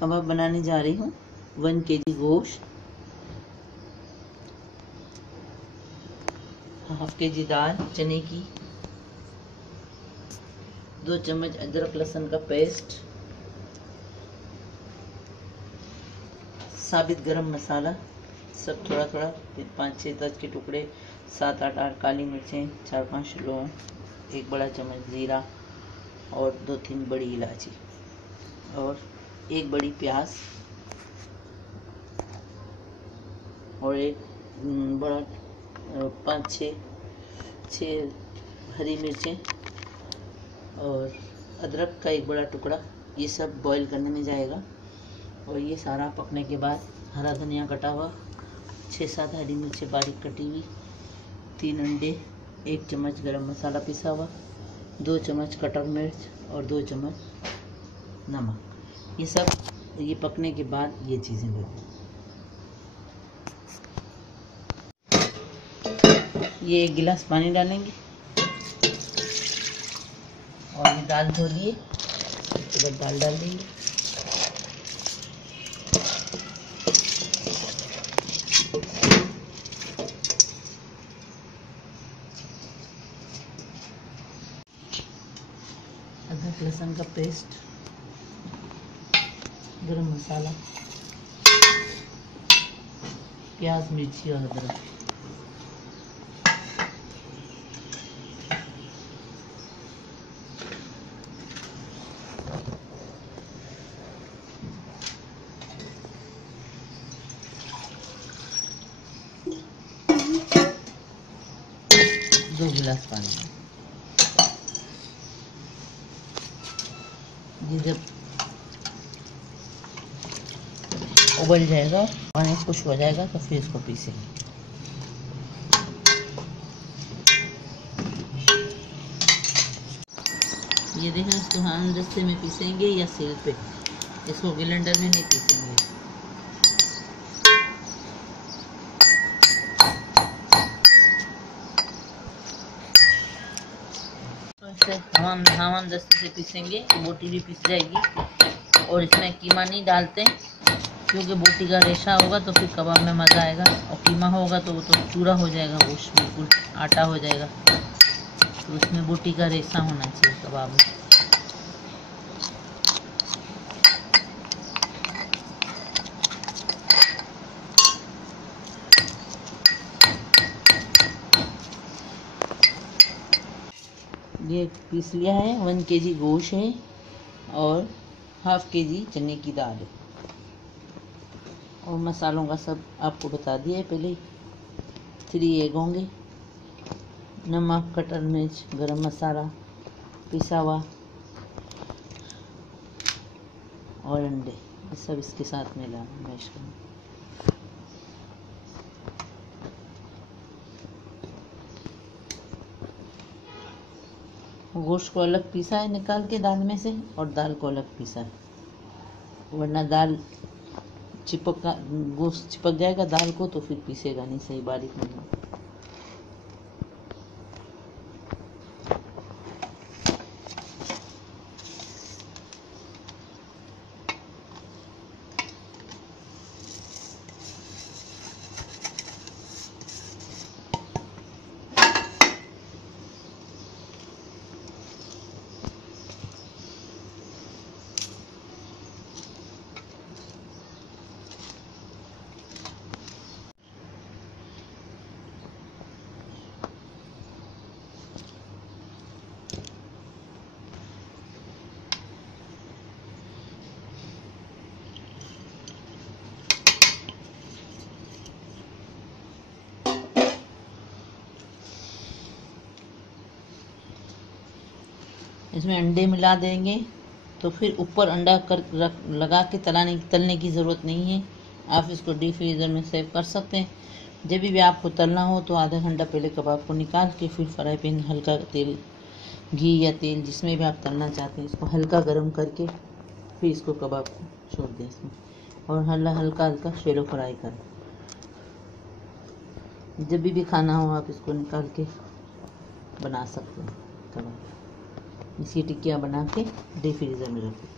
कबाब बनाने जा रही हूँ। 1 kg गोश्त, 1/2 kg दाल चने की, 2 चम्मच अदरक लहसुन का पेस्ट, साबित गरम मसाला सब थोड़ा थोड़ा, 5-6 तज के टुकड़े, 7-8 काली मिर्चें, 4-5 लौंग, 1 बड़ा चम्मच जीरा और 2-3 बड़ी इलायची और 1 बड़ी प्याज और 1 बड़ा 5-6 हरी मिर्चें और अदरक का 1 बड़ा टुकड़ा। ये सब बॉईल करने में जाएगा। और ये सारा पकने के बाद हरा धनिया कटा हुआ, 6-7 हरी मिर्चें बारीक कटी हुई, 3 अंडे, 1 चम्मच गरम मसाला पिसा हुआ, 2 चम्मच कटर मिर्च और 2 चम्मच नमक। ये सब ये पकने के बाद ये चीज़ें बनी। ये 1 गिलास पानी डालेंगे और ये दाल धो लिए, उसके बाद दाल डाल देंगे। अदरक लहसुन का पेस्ट, गरम मसाला, प्याज मिर्ची और अदरक, दो गिलास पानी। ये जब उबल जाएगा, पानी खुश हो जाएगा तो फिर इसको पीसेंगे। ये देखें, इसको हम दस्ते में पीसेंगे या सील पे, इसको ग्राइंडर में नहीं पीसेंगे। हम दस्ते से पीसेंगे, बोटी भी पीस जाएगी। और इसमें कीमा नहीं डालते क्योंकि बोटी का रेशा होगा तो फिर कबाब में मज़ा आएगा, और कीमा होगा तो वो तो चूरा हो जाएगा, गोश्त बिल्कुल आटा हो जाएगा। तो उसमें बोटी का रेशा होना चाहिए कबाब में। ये पीस लिया है। 1 kg गोश्त है और 1/2 kg चने की दाल है। और मसालों का सब आपको बता दिया है पहले। 3 एग होंगे, नमक, कटर मिर्च, गरम मसाला पिसा हुआ और अंडे, ये सब इसके साथ मिला मैश करना। गोश्त को अलग पीसा है निकाल के दाल में से, और दाल को अलग पीसा है, वरना दाल गोश्त चिपक जाएगा दाल को, तो फिर पीसेगा नहीं सही, बारीक नहीं। इसमें अंडे मिला देंगे तो फिर ऊपर अंडा लगा के तलने की ज़रूरत नहीं है। आप इसको डीप फ्रीज़र में सेव कर सकते हैं। जब भी आपको तलना हो तो आधा घंटा पहले कबाब को निकाल के फिर फ्राई पैन हल्का तेल, घी या तेल जिसमें भी आप तलना चाहते हैं, इसको हल्का गर्म करके फिर इसको कबाब को छोड़ दें इसमें, और हल्का हल्का शैलो फ्राई करें। जब भी खाना हो आप इसको निकाल के बना सकते हैं कबाब। इसकी टिक्कियाँ बना के डीप फ्रीज़र में रखें।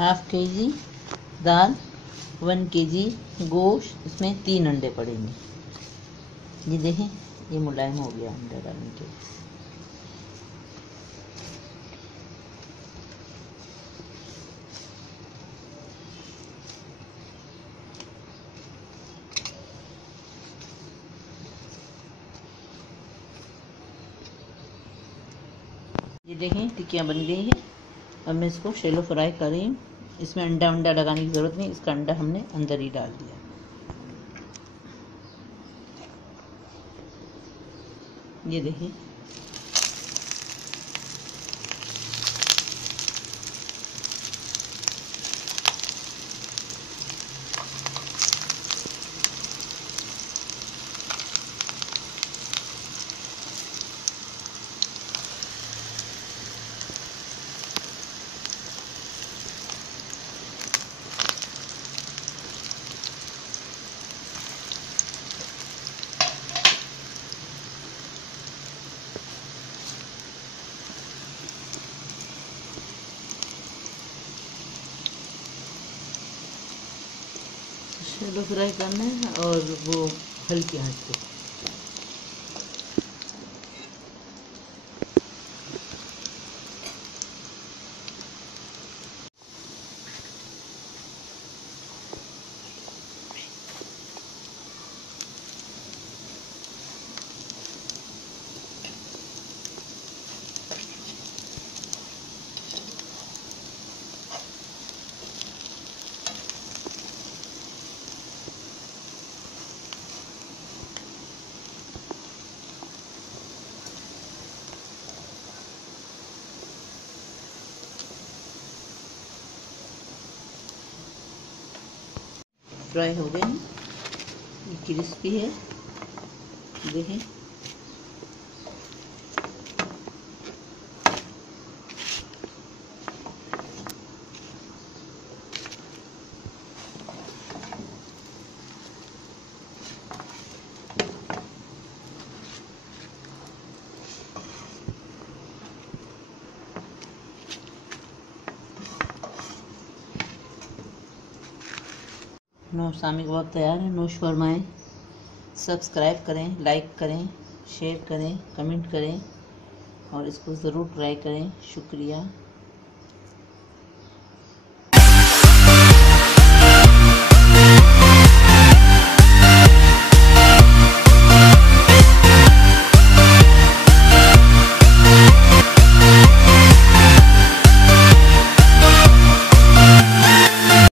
हाफ kg दाल, 1 kg गोश्त, इसमें 3 अंडे पड़ेंगे। ये देखें, ये मुलायम हो गया अंडा डालने के बाद। ये देखें, टिक्कियाँ बन गई है। अब मैं इसको शैलो फ्राई कर रही हूँ। इसमें अंडा लगाने की ज़रूरत नहीं, इसका अंडा हमने अंदर ही डाल दिया। ये देखिए, शैलो फ्राई करना है और वो हल्की आंच पे। फ्राई हो गए हैं, ये क्रिस्पी है। देखें, शामी कबाब तैयार है। नोश फरमाएं, सब्सक्राइब करें, लाइक करें, शेयर करें, कमेंट करें और इसको ज़रूर ट्राई करें। शुक्रिया।